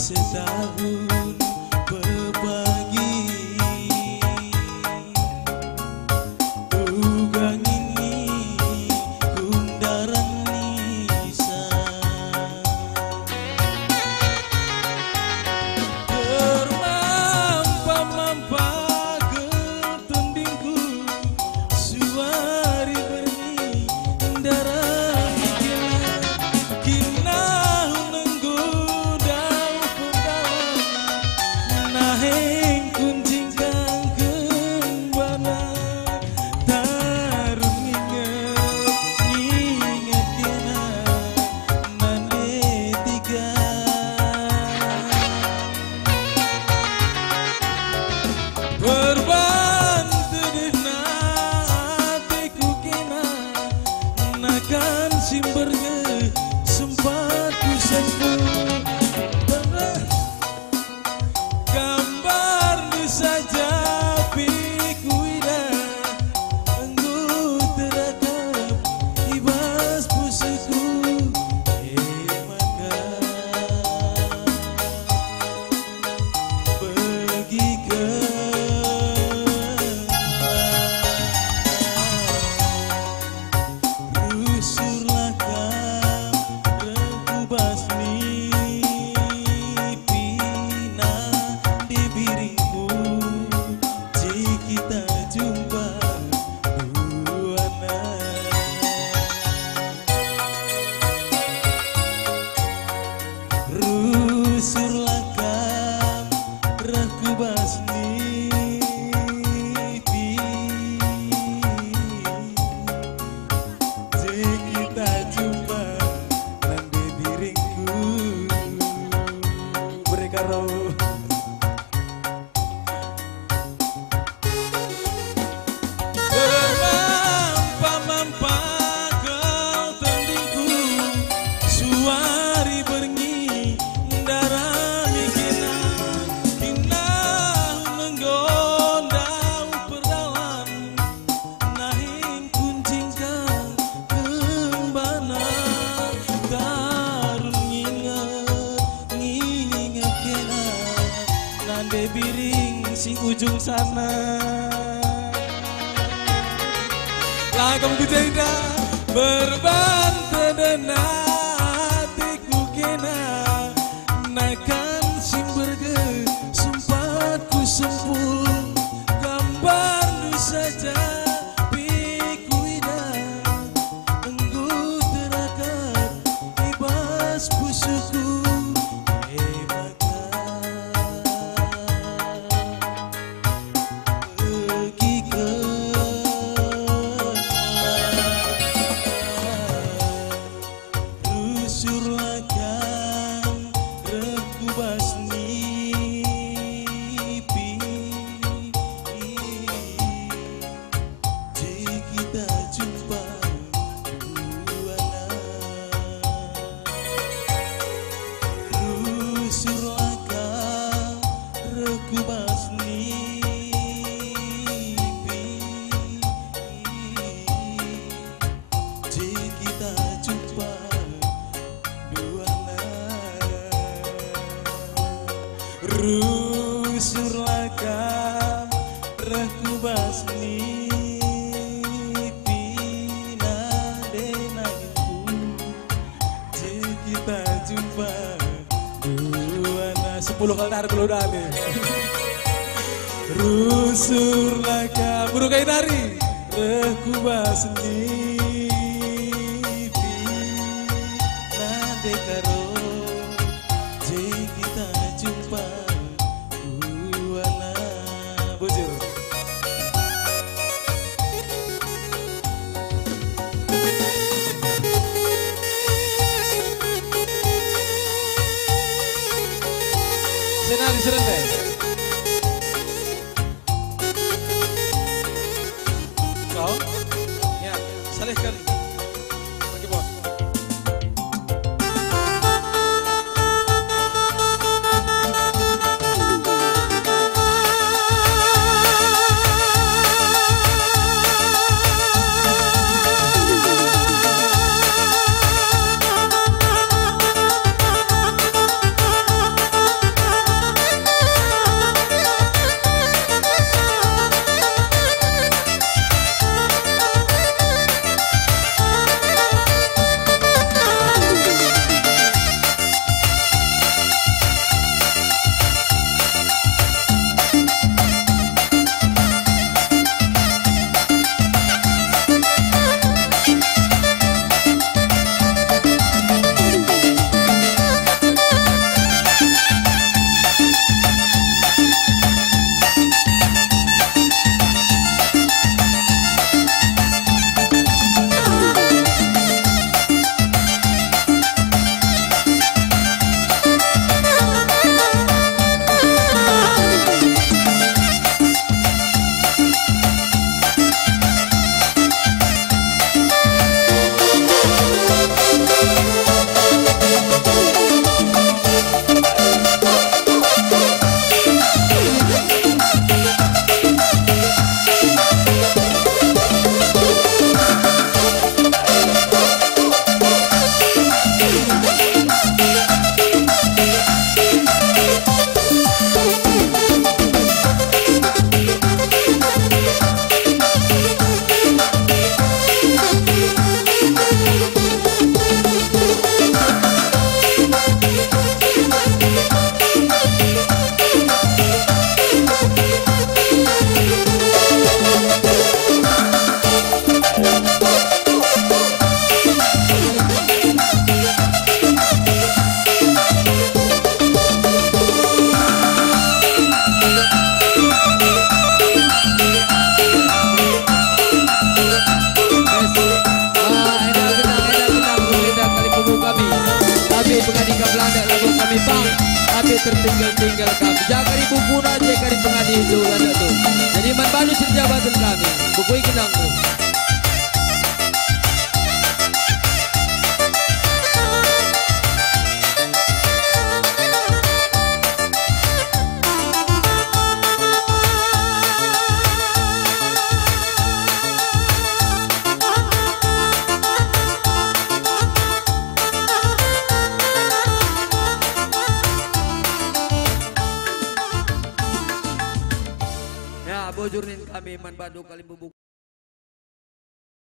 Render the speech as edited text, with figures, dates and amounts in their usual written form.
Setahun berbagi ugang ini kundaran nisa termampa-mampa ketendingku suari berni darah kina naheng kunjing kang kembana tarung inget kena nane tiga berban tedena hatiku kena nakan simberge sempat ku sembuh saja pikuida enggu terakap ibas pusuku maka pergi ke rusurlah kau rekubas pina di biringmu kita jumpa buana rusurlah kau rekubas nipi kita jumpa nande diriku berkaro mampa kau tendingku suari bernyi darah mikina kina menggondau perdalan nahing kuncing kau kembana tarung nginget kena nande biring si ujung sana lagam bujenda berban tedena hatiku kena nakan simberge sempat ku sempul gambar nu saja pikuida enggu terakat ibas pusuku pergi ke rusurlah kau rekubas nipi kita jumpa buana rusurlah kau rekubas nipi kita jumpa rusurlah kau rekubas nipi nade nangku kita jumpa buana 10 kali tarik dulu dane rusurlah kau buru kain hari Kubas sendiri nade karo jei kita jumpa buana bujur. Senari serentai. Kau? Ya, saleh kali. Bagi bos. Tertinggal kami jaga di buku aja kari pengadi itu ada tuh jadi man baru jabatan kami buku kenang tuh. Bojorin kami man Bandung kali bubuk